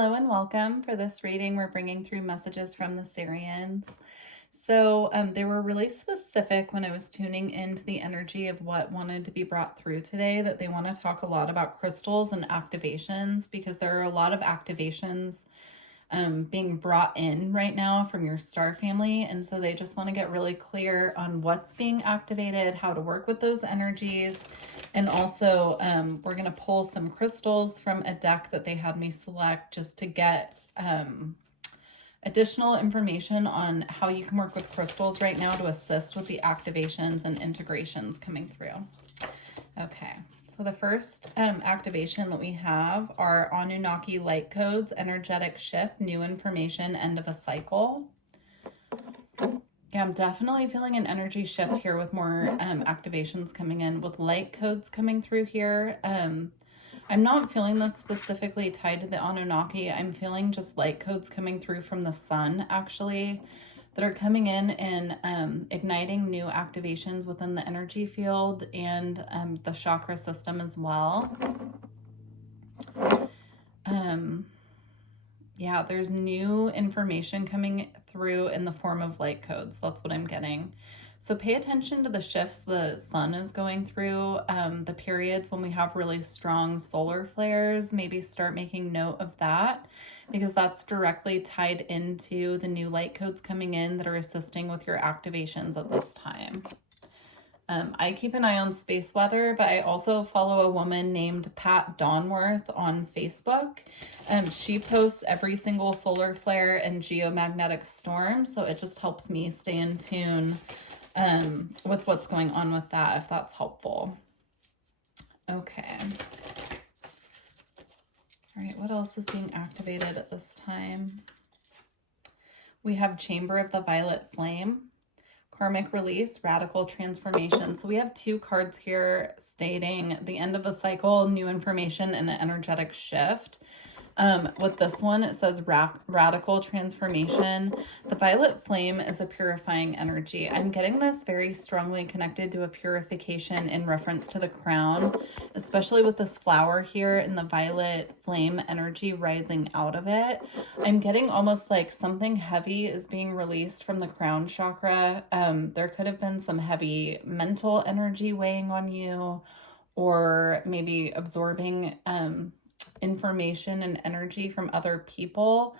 Hello and welcome. For this reading, we're bringing through messages from the Sirians. So they were really specific when I was tuning into the energy of what wanted to be brought through today, that they want to talk a lot about crystals and activations because there are a lot of activations being brought in right now from your star family. And so they just want to get really clear on what's being activated, how to work with those energies. And also we're going to pull some crystals from a deck that they had me select just to get additional information on how you can work with crystals right now to assist with the activations and integrations coming through. Okay. So the first activation that we have are Anunnaki light codes, energetic shift, new information, end of a cycle. Yeah, I'm definitely feeling an energy shift here with more activations coming in with light codes coming through here. I'm not feeling this specifically tied to the Anunnaki. I'm feeling just light codes coming through from the sun, actually, that are coming in and igniting new activations within the energy field and the chakra system as well. Yeah, there's new information coming through in the form of light codes. That's what I'm getting. So pay attention to the shifts the sun is going through, the periods when we have really strong solar flares. Maybe start making note of that because that's directly tied into the new light codes coming in that are assisting with your activations at this time. I keep an eye on space weather, but I also follow a woman named Pat Donworth on Facebook. She posts every single solar flare and geomagnetic storm, so it just helps me stay in tune with what's going on with that, if that's helpful. Okay. All right, what else is being activated at this time? We have Chamber of the Violet Flame, Karmic Release, Radical Transformation. So we have two cards here stating the end of a cycle, new information, and an energetic shift. With this one, it says radical transformation. The violet flame is a purifying energy. I'm getting this very strongly connected to a purification in reference to the crown, especially with this flower here and the violet flame energy rising out of it. I'm getting almost like something heavy is being released from the crown chakra. There could have been some heavy mental energy weighing on you, or maybe absorbing information and energy from other people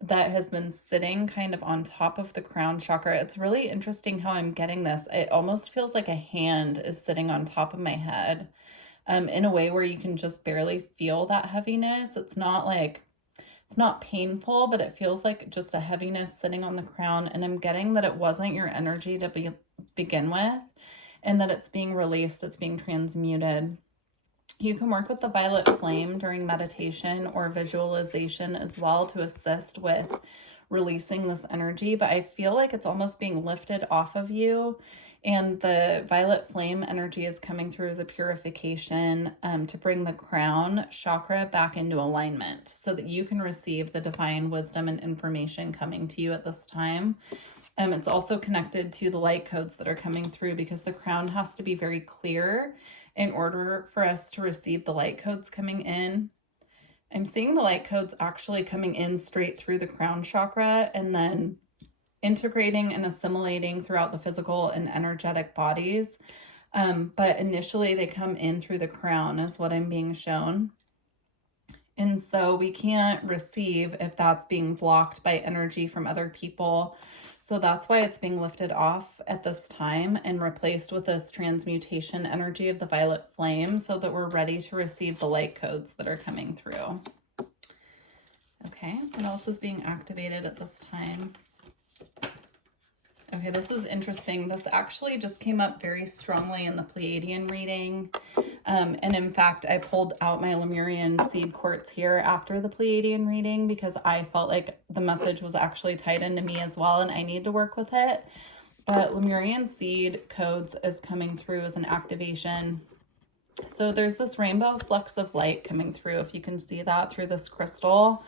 that has been sitting kind of on top of the crown chakra. It's really interesting how I'm getting this. It almost feels like a hand is sitting on top of my head in a way where you can just barely feel that heaviness. It's not painful, but it feels like just a heaviness sitting on the crown. And I'm getting that it wasn't your energy to begin with, and that it's being released, it's being transmuted. You can work with the violet flame during meditation or visualization as well to assist with releasing this energy, but I feel like it's almost being lifted off of you, and the violet flame energy is coming through as a purification to bring the crown chakra back into alignment so that you can receive the divine wisdom and information coming to you at this time. It's also connected to the light codes that are coming through because the crown has to be very clear in order for us to receive the light codes coming in. I'm seeing the light codes actually coming in straight through the crown chakra and then integrating and assimilating throughout the physical and energetic bodies. But initially they come in through the crown is what I'm being shown. And so we can't receive if that's being blocked by energy from other people. So that's why it's being lifted off at this time and replaced with this transmutation energy of the violet flame so that we're ready to receive the light codes that are coming through. Okay, what else is being activated at this time? Okay, this is interesting. This actually just came up very strongly in the Pleiadian reading. And in fact, I pulled out my Lemurian seed quartz here after the Pleiadian reading because I felt like the message was actually tied into me as well and I need to work with it. But Lemurian seed codes is coming through as an activation. So there's this rainbow flux of light coming through, if you can see that through this crystal.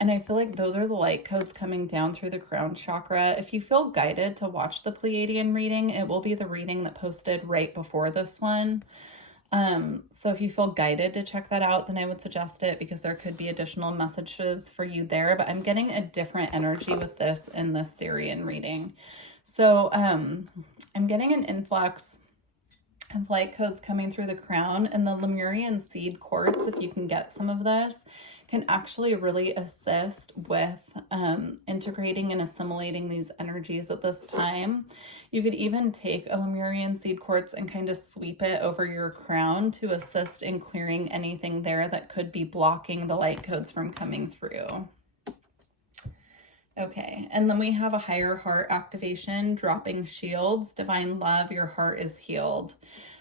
And I feel like those are the light codes coming down through the crown chakra. If you feel guided to watch the Pleiadian reading, it will be the reading that posted right before this one. So if you feel guided to check that out, then I would suggest it, because there could be additional messages for you there. But I'm getting a different energy with this in the Sirian reading. So I'm getting an influx of light codes coming through the crown, and the Lemurian seed quartz, if you can get some of this, can actually really assist with integrating and assimilating these energies at this time. You could even take a Lemurian seed quartz and kind of sweep it over your crown to assist in clearing anything there that could be blocking the light codes from coming through. Okay, and then we have a higher heart activation, dropping shields, divine love, your heart is healed.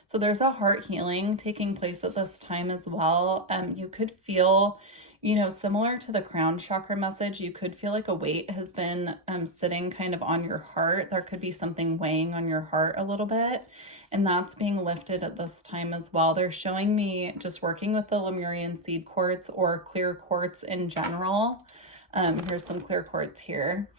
So there's a heart healing taking place at this time as well. You could feel, you know, similar to the crown chakra message, you could feel like a weight has been sitting kind of on your heart. There could be something weighing on your heart a little bit, and that's being lifted at this time as well. They're showing me just working with the Lemurian seed quartz or clear quartz in general. Here's some clear quartz here.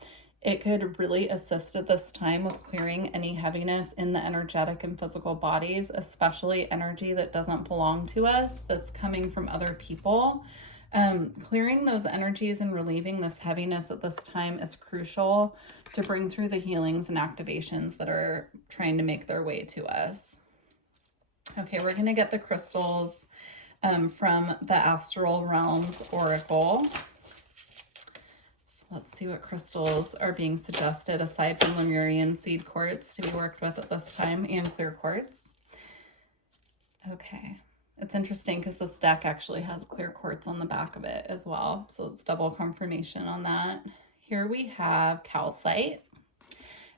It could really assist at this time with clearing any heaviness in the energetic and physical bodies, especially energy that doesn't belong to us, that's coming from other people. Clearing those energies and relieving this heaviness at this time is crucial to bring through the healings and activations that are trying to make their way to us. Okay, we're going to get the crystals from the Astral Realms Oracle. Let's see what crystals are being suggested aside from Lemurian seed quartz to be worked with at this time, and clear quartz. Okay, it's interesting because this deck actually has clear quartz on the back of it as well, so it's double confirmation on that. Here we have calcite,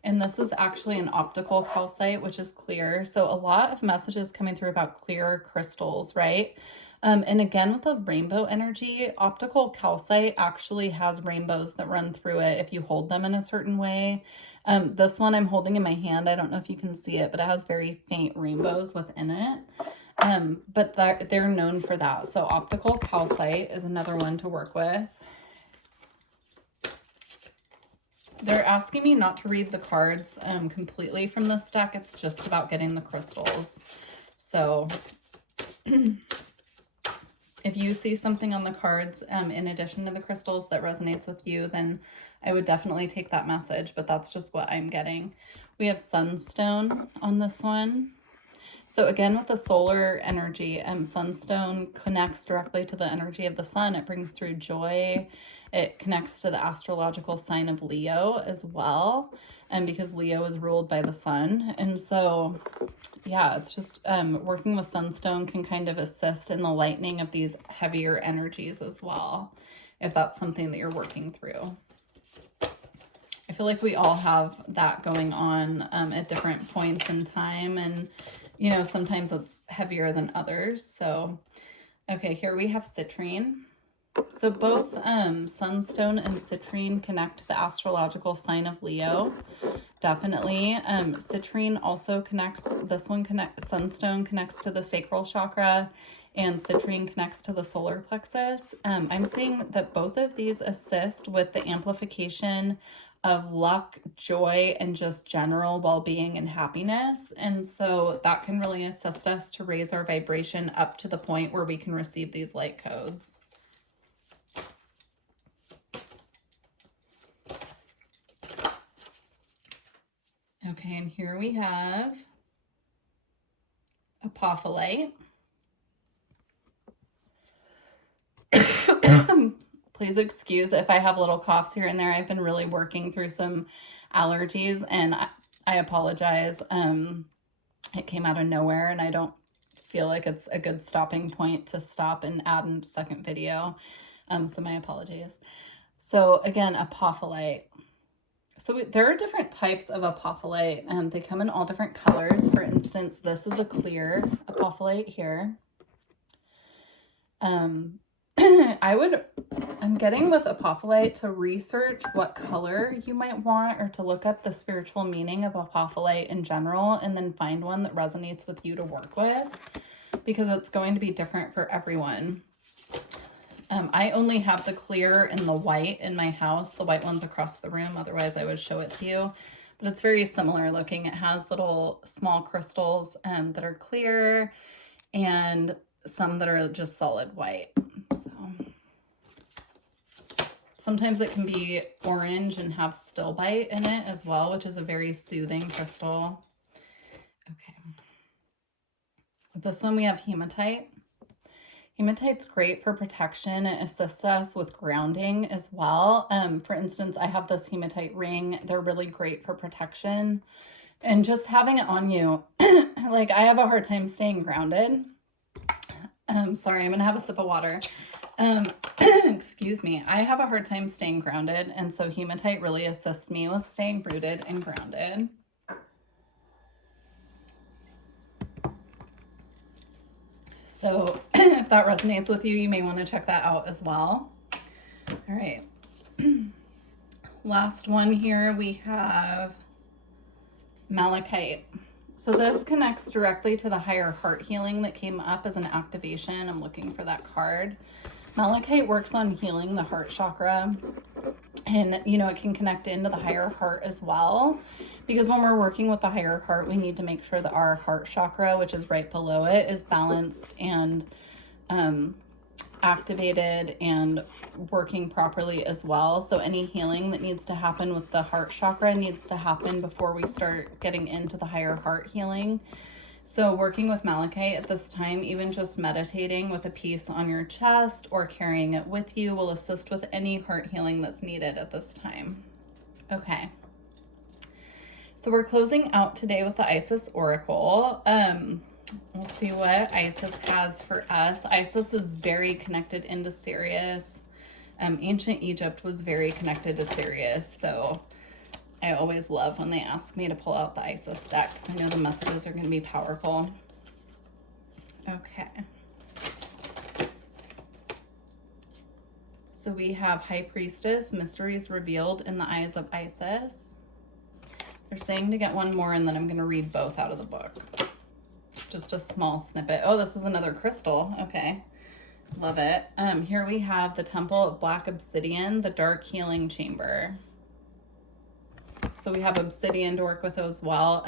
and this is actually an optical calcite, which is clear. So a lot of messages coming through about clear crystals, right? And again, with the rainbow energy, optical calcite actually has rainbows that run through it if you hold them in a certain way. This one I'm holding in my hand, I don't know if you can see it, but it has very faint rainbows within it. But they're known for that. So optical calcite is another one to work with. They're asking me not to read the cards completely from this deck. It's just about getting the crystals. So if you see something on the cards in addition to the crystals that resonates with you, then I would definitely take that message, but that's just what I'm getting. We have sunstone on this one. So again, with the solar energy, sunstone connects directly to the energy of the sun. It brings through joy. It connects to the astrological sign of Leo as well, and because Leo is ruled by the sun. And so yeah, it's just working with sunstone can kind of assist in the lightening of these heavier energies as well, if that's something that you're working through. I feel like we all have that going on at different points in time, and you know, sometimes it's heavier than others. So okay, here we have citrine. So both sunstone and citrine connect to the astrological sign of Leo. Definitely. Citrine also connects, sunstone connects to the sacral chakra, and citrine connects to the solar plexus. I'm seeing that both of these assist with the amplification of luck, joy, and just general well-being and happiness. And so that can really assist us to raise our vibration up to the point where we can receive these light codes. Okay, and here we have apophyllite. Please excuse if I have little coughs here and there. I've been really working through some allergies, and I apologize. It came out of nowhere, and I don't feel like it's a good stopping point to stop and add a second video. So my apologies. So again, apophyllite. So there are different types of apophyllite. They come in all different colors. For instance, this is a clear apophyllite here. I'm getting with apophyllite to research what color you might want, or to look up the spiritual meaning of apophyllite in general, and then find one that resonates with you to work with, because it's going to be different for everyone. I only have the clear and the white in my house. The white one's across the room. Otherwise, I would show it to you. But it's very similar looking. It has little small crystals that are clear, and some that are just solid white. So sometimes it can be orange and have stilbite in it as well, which is a very soothing crystal. Okay. With this one, we have hematite. Hematite's great for protection. It assists us with grounding as well. For instance, I have this hematite ring. They're really great for protection. And just having it on you, like I have a hard time staying grounded. Sorry, I'm gonna have a sip of water. Excuse me. I have a hard time staying grounded, and so hematite really assists me with staying rooted and grounded. So if that resonates with you, you may want to check that out as well. All right. Last one here, we have malachite. So this connects directly to the higher heart healing that came up as an activation. I'm looking for that card. Malachite works on healing the heart chakra, and you know, it can connect into the higher heart as well, because when we're working with the higher heart, we need to make sure that our heart chakra, which is right below it, is balanced and activated and working properly as well. So any healing that needs to happen with the heart chakra needs to happen before we start getting into the higher heart healing. So working with malachite at this time, even just meditating with a piece on your chest or carrying it with you, will assist with any heart healing that's needed at this time. Okay. So we're closing out today with the Isis Oracle. We'll see what Isis has for us. Isis is very connected into Sirius. Ancient Egypt was very connected to Sirius, so I always love when they ask me to pull out the Isis deck because I know the messages are going to be powerful. Okay. So we have High Priestess, mysteries revealed in the eyes of Isis. They're saying to get one more, and then I'm going to read both out of the book. Just a small snippet. Oh, this is another crystal. Okay. Love it. Here we have the Temple of Black Obsidian, the Dark Healing Chamber. So we have obsidian to work with as well.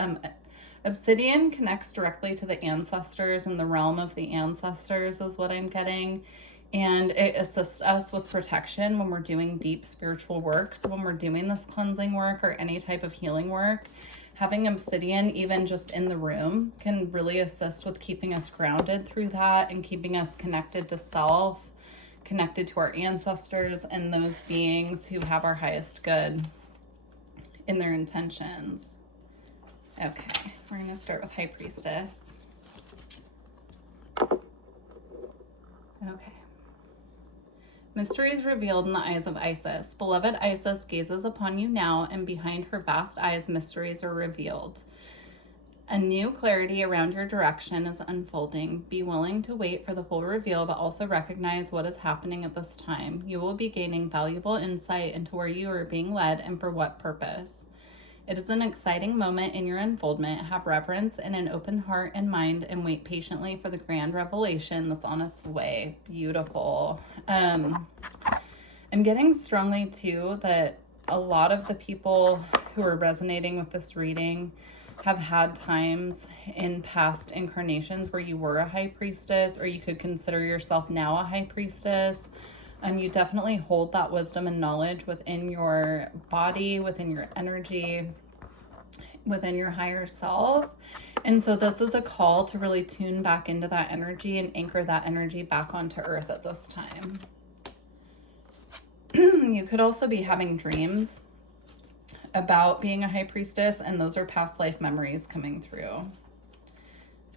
Obsidian connects directly to the ancestors and the realm of the ancestors is what I'm getting. And it assists us with protection when we're doing deep spiritual work. So when we're doing this cleansing work or any type of healing work, having obsidian, even just in the room, can really assist with keeping us grounded through that and keeping us connected to self, connected to our ancestors and those beings who have our highest good in their intentions. Okay, we're going to start with High Priestess. Okay. Mysteries revealed in the eyes of Isis. Beloved Isis gazes upon you now, and behind her vast eyes, mysteries are revealed. A new clarity around your direction is unfolding. Be willing to wait for the full reveal, but also recognize what is happening at this time. You will be gaining valuable insight into where you are being led and for what purpose. It is an exciting moment in your unfoldment. Have reverence and an open heart and mind, and wait patiently for the grand revelation that's on its way. Beautiful. I'm getting strongly too that a lot of the people who are resonating with this reading have had times in past incarnations where you were a high priestess, or you could consider yourself now a high priestess. You definitely hold that wisdom and knowledge within your body, within your energy, within your higher self. And so this is a call to really tune back into that energy and anchor that energy back onto earth at this time. You could also be having dreams about being a high priestess, and those are past life memories coming through.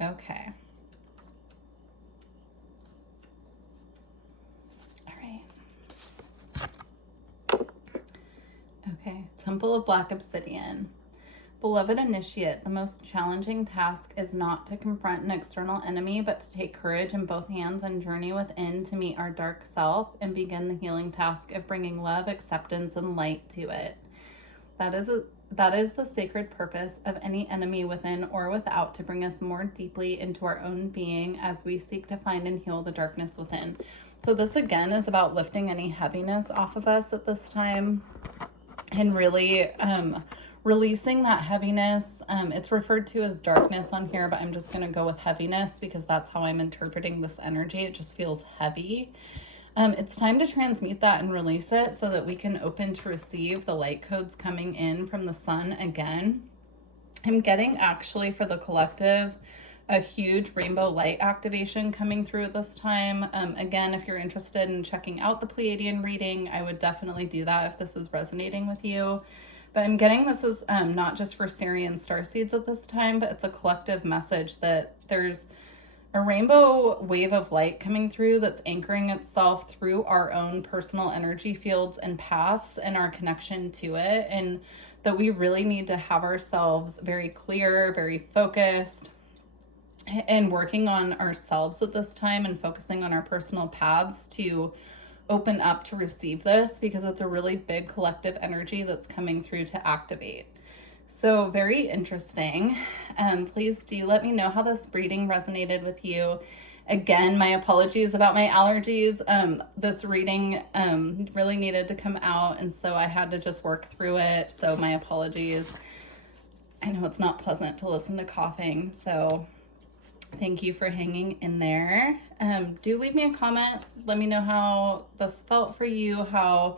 Okay. Okay, Temple of Black Obsidian. Beloved initiate, the most challenging task is not to confront an external enemy, but to take courage in both hands and journey within to meet our dark self and begin the healing task of bringing love, acceptance, and light to it. That is the sacred purpose of any enemy within or without, to bring us more deeply into our own being as we seek to find and heal the darkness within. So this again is about lifting any heaviness off of us at this time, and really releasing that heaviness. It's referred to as darkness on here, but I'm just going to go with heaviness because that's how I'm interpreting this energy. It just feels heavy. It's time to transmute that and release it so that we can open to receive the light codes coming in from the sun again. I'm getting, actually, for the collective, a huge rainbow light activation coming through at this time. Again, if you're interested in checking out the Pleiadian reading, I would definitely do that if this is resonating with you. But I'm getting this is not just for Sirian Starseeds at this time, but it's a collective message that there's a rainbow wave of light coming through that's anchoring itself through our own personal energy fields and paths and our connection to it. And that we really need to have ourselves very clear, very focused, and working on ourselves at this time and focusing on our personal paths to open up to receive this, because it's a really big collective energy that's coming through to activate. So very interesting. Please do let me know how this reading resonated with you. Again, my apologies about my allergies. This reading really needed to come out, and so I had to just work through it. So my apologies. I know it's not pleasant to listen to coughing, so thank you for hanging in there. Do leave me a comment. Let me know how this felt for you, how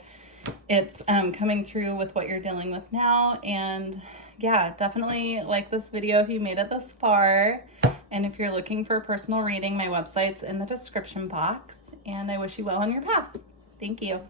it's coming through with what you're dealing with now. And yeah, definitely like this video if you made it this far. And if you're looking for a personal reading, my website's in the description box. And I wish you well on your path. Thank you.